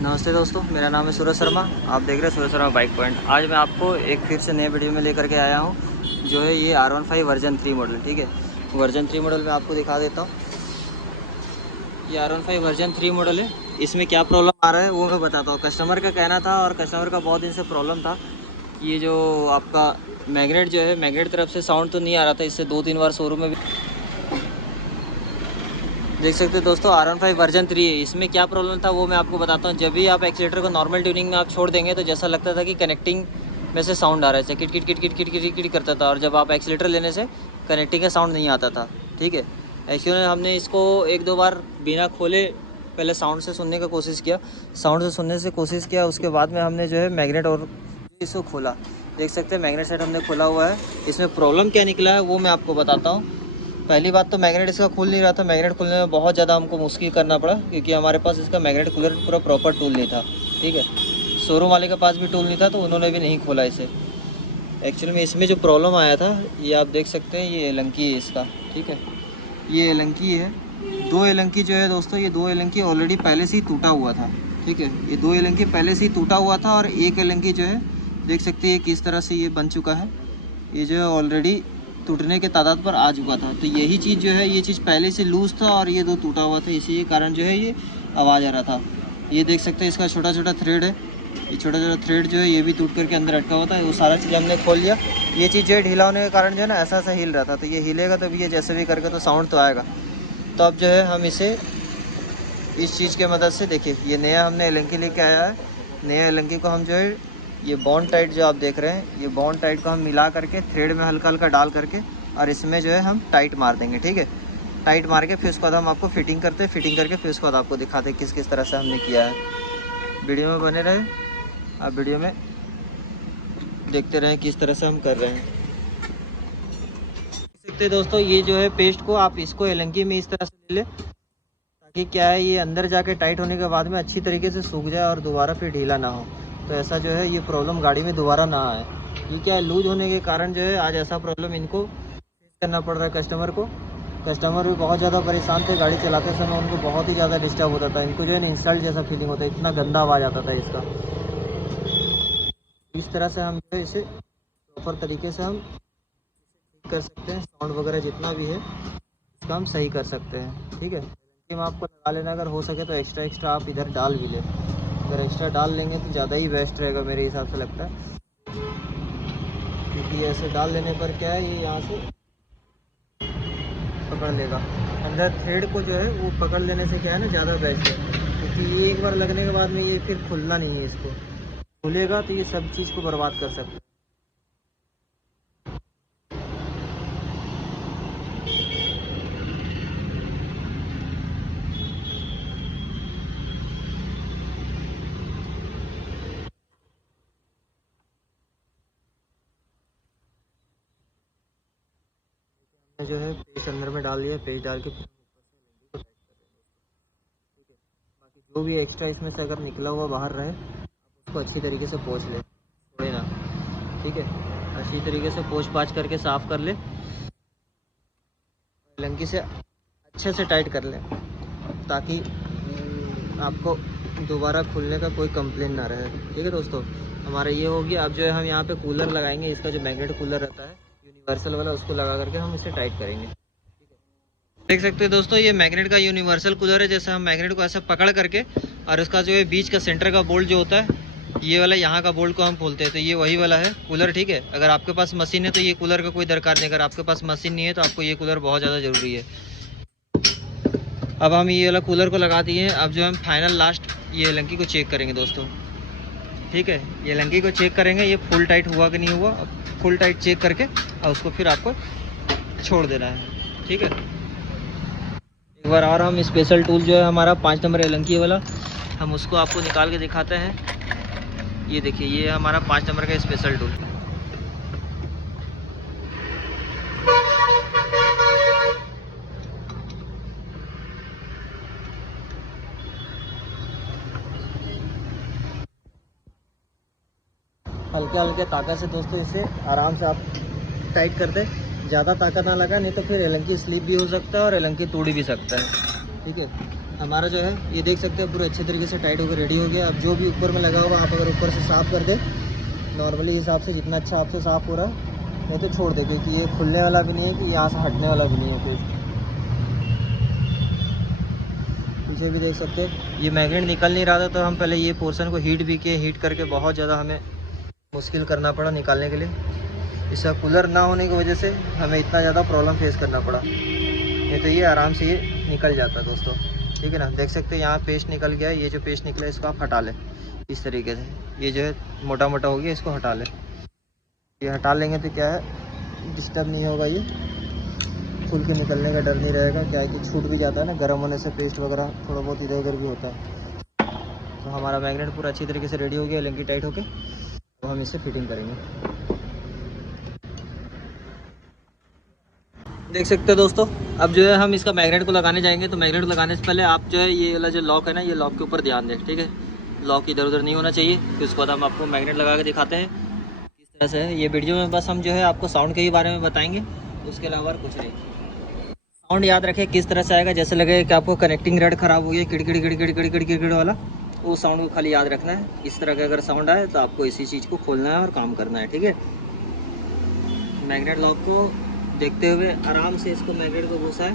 नमस्ते दोस्तों, मेरा नाम है सूरज शर्मा। आप देख रहे हैं सूरज शर्मा बाइक पॉइंट। आज मैं आपको एक फिर से नए वीडियो में लेकर के आया हूँ, जो है ये R15 वर्जन 3 मॉडल। ठीक है, वर्जन 3 मॉडल में आपको दिखा देता हूँ। ये R15 वर्जन 3 मॉडल है। इसमें क्या प्रॉब्लम आ रहा है वो मैं बताता हूँ। कस्टमर का कहना था और कस्टमर का बहुत दिन से प्रॉब्लम था, ये जो आपका मैग्नेट जो है, मैग्नेट तरफ से साउंड तो नहीं आ रहा था। इससे 2-3 बार शोरूम में भी देख सकते हो दोस्तों। R15 वर्जन 3 है। इसमें क्या प्रॉब्लम था वो मैं आपको बताता हूँ। जब भी आप एक्सीलेटर को नॉर्मल ट्यूनिंग में आप छोड़ देंगे तो जैसा लगता था कि कनेक्टिंग में से साउंड आ रहा है, kit kit kit kit kit kit kit करता था। और जब आप एक्सीलेटर लेने से कनेक्टिंग का साउंड नहीं आता था। ठीक है, एक्चुअली हमने इसको 1-2 बार बिना खोले पहले साउंड से सुनने का कोशिश किया। साउंड से सुनने से कोशिश किया, उसके बाद में हमने जो है मैग्नेट और इसको खोला। देख सकते हैं मैग्नेट सेट हमने खोला हुआ है। इसमें प्रॉब्लम क्या निकला है वो मैं आपको बताता हूँ। पहली बात तो मैग्नेट इसका खुल नहीं रहा था। मैग्नेट खुलने में बहुत ज़्यादा हमको मुश्किल करना पड़ा, क्योंकि हमारे पास इसका मैग्नेट कूलर पूरा प्रॉपर टूल नहीं था। ठीक है, शोरूम वाले के पास भी टूल नहीं था तो उन्होंने भी नहीं खोला इसे। एक्चुअली में इसमें जो प्रॉब्लम आया था ये आप देख सकते हैं, ये एलंकी है इसका। ठीक है, ये एलंकी है। 2 एलंकी जो है दोस्तों, ये 2 एलंकी ऑलरेडी पहले से ही टूटा हुआ था। ठीक है, ये 2 एलंकी पहले से ही टूटा हुआ था और एक एलंकी जो है देख सकते हैं किस तरह से ये बन चुका है। ये जो है ऑलरेडी टूटने के तादाद पर आ चुका था। तो यही चीज़ जो है, ये चीज़ पहले से लूज़ था और ये 2 टूटा हुआ था, इसी कारण जो है ये आवाज़ आ रहा था। ये देख सकते हैं इसका छोटा छोटा थ्रेड है। ये छोटा छोटा थ्रेड जो है ये भी टूट करके अंदर अटका हुआ था। वो सारा चीज़ हमने खोल लिया। ये चीज़ जो है ढीला होने के कारण जो है ना ऐसा ऐसा हिल रहा था। तो ये हिलेगा तो भी ये जैसे भी करके तो साउंड तो आएगा। तो अब जो है हम इसे इस चीज़ के मदद से देखिए, ये नया हमने एलंकी लेके आया है। नया एलंकी को हम जो है ये बॉन्ड टाइट जो आप देख रहे हैं, ये बॉन्ड टाइट को हम मिला करके थ्रेड में हल्का हल्का डाल करके और इसमें जो है हम टाइट मार देंगे। ठीक है, टाइट मार के फिर उसके बाद हम आपको फिटिंग करते हैं। फिटिंग करके फिर उसके बाद आपको दिखाते हैं किस किस तरह से हमने किया है। वीडियो में बने रहे, आप वीडियो में देखते रहें किस तरह से हम कर रहे हैं। देख सकते हैं दोस्तों, ये जो है पेस्ट को आप इसको एलंकी में इस तरह से ले लें, ताकि क्या है ये अंदर जाके टाइट होने के बाद में अच्छी तरीके से सूख जाए और दोबारा फिर ढीला ना हो। तो ऐसा जो है ये प्रॉब्लम गाड़ी में दोबारा ना आए। ये क्या है, लूज होने के कारण जो है आज ऐसा प्रॉब्लम इनको फेस करना पड़ रहा है कस्टमर को। कस्टमर भी बहुत ज़्यादा परेशान थे गाड़ी चलाते समय, उनको बहुत ही ज़्यादा डिस्टर्ब होता था। इनको जो है ना इंसल्ट जैसा फीलिंग होता है, इतना गंदा आवाज़ आता था इसका। इस तरह से हम जो है इसे प्रॉपर तरीके से हम ठीक कर सकते हैं। साउंड वगैरह जितना भी है इसका हम सही कर सकते हैं। ठीक है, में आपको लगा लेना, अगर हो सके तो एक्स्ट्रा आप इधर डाल भी लें। अगर एक्स्ट्रा डाल लेंगे तो ज़्यादा ही बेस्ट रहेगा मेरे हिसाब से लगता है, क्योंकि ऐसे डाल लेने पर क्या है ये यहाँ से पकड़ लेगा। अंदर थ्रेड को जो है वो पकड़ लेने से क्या है ना ज़्यादा बेस्ट है, क्योंकि ये एक बार लगने के बाद में ये फिर खुलना नहीं है। इसको खुलेगा तो ये सब चीज़ को बर्बाद कर सकते हैं। जो है पेस्ट अंदर में डाल दिया, पेस्ट डाल के फिर ऊपर से लंबी को टाइट कर देंगे। ठीक है, बाकी जो भी एक्स्ट्रा इसमें से अगर निकला हुआ बाहर रहे आप उसको अच्छी तरीके से पोंछ ले, छोड़े ना। ठीक है, अच्छी तरीके से पोंछ पाछ करके साफ़ कर ले, लंकी से अच्छे से टाइट कर लें, ताकि आपको दोबारा खुलने का कोई कंप्लेन ना रहे। ठीक है दोस्तों, हमारा ये होगी। अब जो है हम यहाँ पे कूलर लगाएंगे, इसका जो मैग्नेट कूलर रहता है यूनिवर्सल वाला, उसको लगा करके हम इसे टाइट करेंगे। देख सकते हैं दोस्तों, ये मैग्नेट का यूनिवर्सल कूलर है। जैसे हम मैग्नेट को ऐसे पकड़ करके और उसका जो है बीच का सेंटर का बोल्ट जो होता है, ये वाला यहाँ का बोल्ट को हम खोलते हैं, तो ये वही वाला है कूलर। ठीक है, अगर आपके पास मशीन है तो ये कूलर का कोई दरकार नहीं। अगर आपके पास मशीन नहीं है तो आपको ये कूलर बहुत ज़्यादा ज़रूरी है। अब हम ये वाला कूलर को लगा दिए हैं। अब जो हम फाइनल लास्ट ये लंकी को चेक करेंगे दोस्तों। ठीक है, ये लंकी को चेक करेंगे ये फुल टाइट हुआ कि नहीं हुआ। फुल टाइट चेक करके और उसको फिर आपको छोड़ देना है। ठीक है, एक बार और हम स्पेशल टूल जो है हमारा 5 नंबर एलंकी वाला, हम उसको आपको निकाल के दिखाते हैं। ये देखिए, ये हमारा 5 नंबर का स्पेशल टूल। हल्के हल्के ताकत से दोस्तों इसे आराम से आप टाइट कर दें। ज़्यादा ताकत ना लगा, नहीं तो फिर एलंकी स्लिप भी हो सकता है और एलंकी टूट भी सकता है। ठीक है, हमारा जो है ये देख सकते हैं पूरे अच्छे तरीके से टाइट होकर रेडी हो गया। अब जो भी ऊपर में लगा होगा आप अगर ऊपर से साफ़ कर दे नॉर्मली हिसाब से जितना अच्छा आपसे साफ़ हो रहा है वो तो छोड़ दे, क्योंकि ये खुलने वाला भी नहीं है कि यहाँ से हटने वाला भी नहीं है कुछ। पीछे भी देख सकते हैं ये मैग्नेट निकल नहीं रहा था, तो हम पहले ये पोर्शन को हीट भी किए, हीट करके बहुत ज़्यादा हमें मुश्किल करना पड़ा निकालने के लिए। इसका कूलर ना होने की वजह से हमें इतना ज़्यादा प्रॉब्लम फेस करना पड़ा, नहीं तो ये आराम से ये निकल जाता दोस्तों। ठीक है ना, देख सकते हैं यहाँ पेस्ट निकल गया है। ये जो पेस्ट निकला है इसको आप हटा लें इस तरीके से, ये जो है मोटा मोटा हो गया, इसको हटा लें। ये हटा लेंगे तो क्या है डिस्टर्ब नहीं होगा, ये खुल के निकलने का डर नहीं रहेगा। क्या है कि छूट भी जाता है ना, गर्म होने से पेस्ट वगैरह थोड़ा बहुत इधर उधर भी होता है। तो हमारा मैग्नेट पूरा अच्छी तरीके से रेडी हो गया एलेंकी टाइट होके, तो हम इसे फिटिंग करेंगे। देख सकते हो दोस्तों, अब जो है हम इसका मैग्नेट को लगाने जाएंगे। तो मैग्नेट लगाने से पहले आप जो है ये वाला जो लॉक है ना, ये लॉक के ऊपर ध्यान दें। ठीक है, लॉक इधर उधर नहीं होना चाहिए। फिर उसके बाद हम आपको मैग्नेट लगा के दिखाते हैं किस तरह से है। ये वीडियो में बस हम जो है आपको साउंड के ही बारे में बताएंगे, उसके अलावा कुछ नहीं। साउंड याद रखें किस तरह से आएगा, जैसे लगे कि आपको कनेक्टिंग रड खराब हो गई किड़किड़ किड़किड़ किड़किड़ किड़किड़ वाला, वो साउंड को खाली याद रखना है। इस तरह का अगर साउंड आए तो आपको इसी चीज़ को खोलना है और काम करना है। ठीक है, मैग्नेट लॉक को देखते हुए आराम से इसको मैग्नेट को घुसाएं।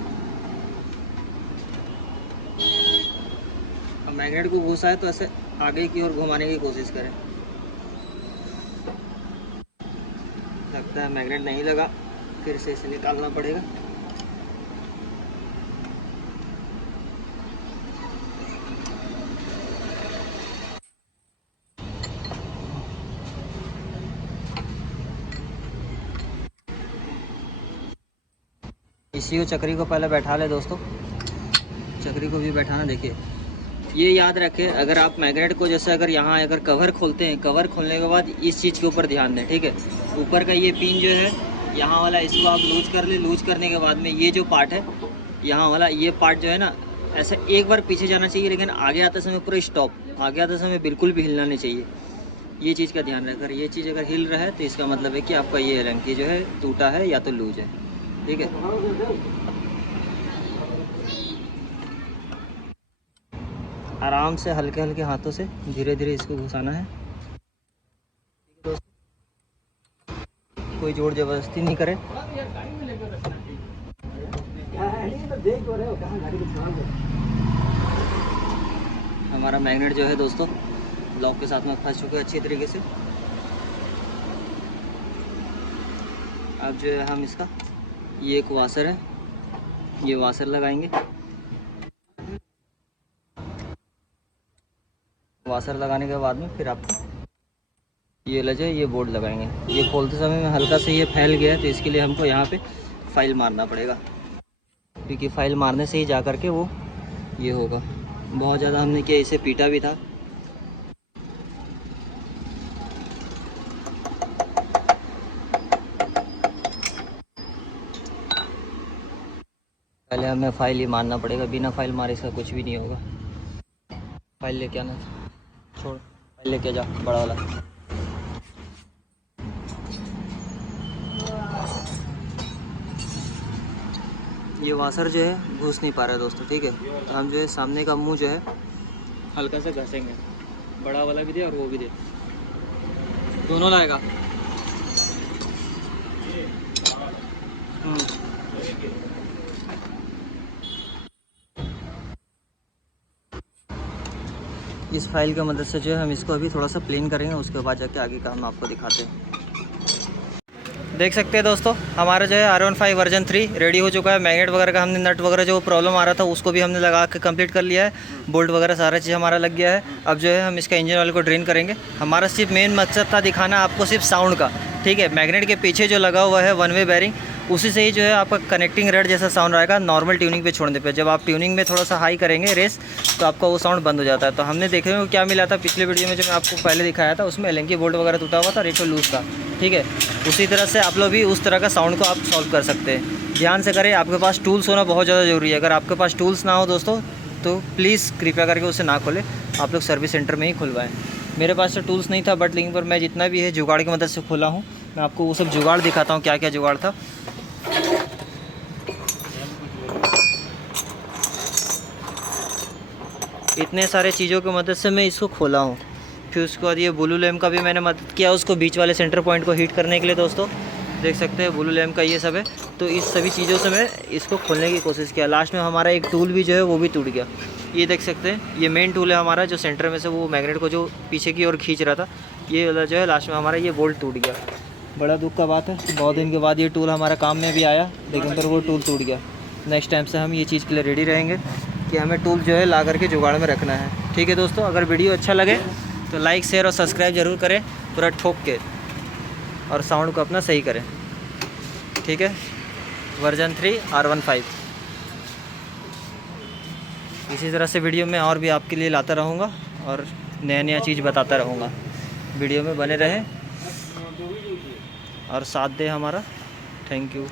अब मैग्नेट को घुसाएं तो ऐसे आगे की ओर घुमाने की कोशिश करें। लगता है मैग्नेट नहीं लगा, फिर से इसे निकालना पड़ेगा। इसी को चक्री को पहले बैठा ले दोस्तों, चक्री को भी बैठाना। देखिए ये याद रखें, अगर आप मैग्नेट को जैसे अगर यहाँ अगर कवर खोलते हैं, कवर खोलने के बाद इस चीज़ के ऊपर ध्यान दें। ठीक है, ऊपर का ये पिन जो है यहाँ वाला, इसको आप लूज कर ले। लूज करने के बाद में ये जो पार्ट है यहाँ वाला, ये पार्ट जो है ना ऐसे एक बार पीछे जाना चाहिए, लेकिन आगे आते समय पूरा स्टॉप, आगे आते समय बिल्कुल भी हिलना नहीं चाहिए। ये चीज़ का ध्यान रखकर, ये चीज़ अगर हिल रहा है तो इसका मतलब है कि आपका ये एलेंकी जो है टूटा है या तो लूज है। ठीक है, आराम से हल्के हल्के हाथों से धीरे धीरे इसको घुसाना है। कोई जोर जबरदस्ती नहीं करे। हमारा मैग्नेट जो है दोस्तों लॉक के साथ में फंस चुका है अच्छी तरीके से। अब जो है हम इसका ये एक वाशर है, ये वाशर लगाएंगे। वाशर लगाने के बाद में फिर आप ये लजे ये बोर्ड लगाएंगे। ये खोलते समय में हल्का से ये फैल गया है, तो इसके लिए हमको यहाँ पे फाइल मारना पड़ेगा, क्योंकि फाइल मारने से ही जा कर के वो ये होगा। बहुत ज़्यादा हमने किया, इसे पीटा भी था। पहले हमें फाइल ही मारना पड़ेगा, बिना फाइल मारे इसका कुछ भी नहीं होगा। फाइल लेके आना, छोड़ फाइल लेके जा बड़ा वाला। ये वाशर जो है घुस नहीं पा रहा है दोस्तों। ठीक है, तो हम जो है सामने का मुंह जो है हल्का सा घसेंगे, बड़ा वाला भी दे और वो भी दे, दोनों लाएगा। इस फाइल की मदद से जो है हम इसको अभी थोड़ा सा प्लेन करेंगे, उसके बाद जाके आगे का हम आपको दिखाते हैं। देख सकते हैं दोस्तों, हमारा जो है R15 वर्जन 3 रेडी हो चुका है। मैग्नेट वगैरह का हमने नट वगैरह जो प्रॉब्लम आ रहा था उसको भी हमने लगा के कंप्लीट कर लिया है। बोल्ट वगैरह सारा चीज़ हमारा लग गया है। अब जो है हम इसका इंजन ऑयल को ड्रेन करेंगे। हमारा सिर्फ मेन मकसद था दिखाना आपको सिर्फ साउंड का। ठीक है, मैग्नेट के पीछे जो लगा हुआ है वन वे बैरिंग, उसी से ही जो है आपका कनेक्टिंग रड जैसा साउंड आएगा नॉर्मल ट्यूनिंग पे छोड़ने पे। जब आप ट्यूनिंग में थोड़ा सा हाई करेंगे रेस, तो आपका वो साउंड बंद हो जाता है। तो हमने देखे हुए क्या मिला था पिछले वीडियो में जो मैं आपको पहले दिखाया था, उसमें एलेंकी बोल्ट वगैरह टूटा हुआ था और एक तो लूज था। ठीक है, उसी तरह से आप लोग भी उस तरह का साउंड को आप सॉल्व कर सकते हैं। ध्यान से करें, आपके पास टूल्स होना बहुत ज़्यादा ज़रूरी है। अगर आपके पास टूल्स ना हो दोस्तों तो प्लीज़ कृपया करके उसे ना खोलें, आप लोग सर्विस सेंटर में ही खुलवाएं। मेरे पास तो टूल्स नहीं था, बट लेकिन पर मैं जितना भी है जुगाड़ की मदद से खोला हूँ। मैं आपको वो सब जुगाड़ दिखाता हूँ, क्या क्या जुगाड़ था। इतने सारे चीज़ों की मदद से मैं इसको खोला हूँ। फिर उसके बाद ये ब्लू लैम्प का भी मैंने मदद किया उसको बीच वाले सेंटर पॉइंट को हीट करने के लिए। दोस्तों देख सकते हैं ब्लू लैम्प का ये सब है। तो इस सभी चीज़ों से मैं इसको खोलने की कोशिश किया। लास्ट में हमारा एक टूल भी जो है वो भी टूट गया। ये देख सकते हैं, ये मेन टूल है हमारा जो सेंटर में से वो मैग्नेट को जो पीछे की ओर खींच रहा था, ये वाला जो है लास्ट में हमारा ये बोल्ट टूट गया। बड़ा दुख का बात है, बहुत दिन के बाद ये टूल हमारा काम में भी आया, लेकिन फिर वो टूल टूट गया। नेक्स्ट टाइम से हम ये चीज़ के लिए रेडी रहेंगे कि हमें टूल जो है ला करके जुगाड़ में रखना है। ठीक है दोस्तों, अगर वीडियो अच्छा लगे तो लाइक शेयर और सब्सक्राइब ज़रूर करें पूरा ठोक के, और साउंड को अपना सही करें। ठीक है, वर्जन 3 R15। इसी तरह से वीडियो में और भी आपके लिए लाता रहूँगा और नया चीज़ बताता रहूँगा। वीडियो में बने रहें और साथ दे हमारा। Thank you.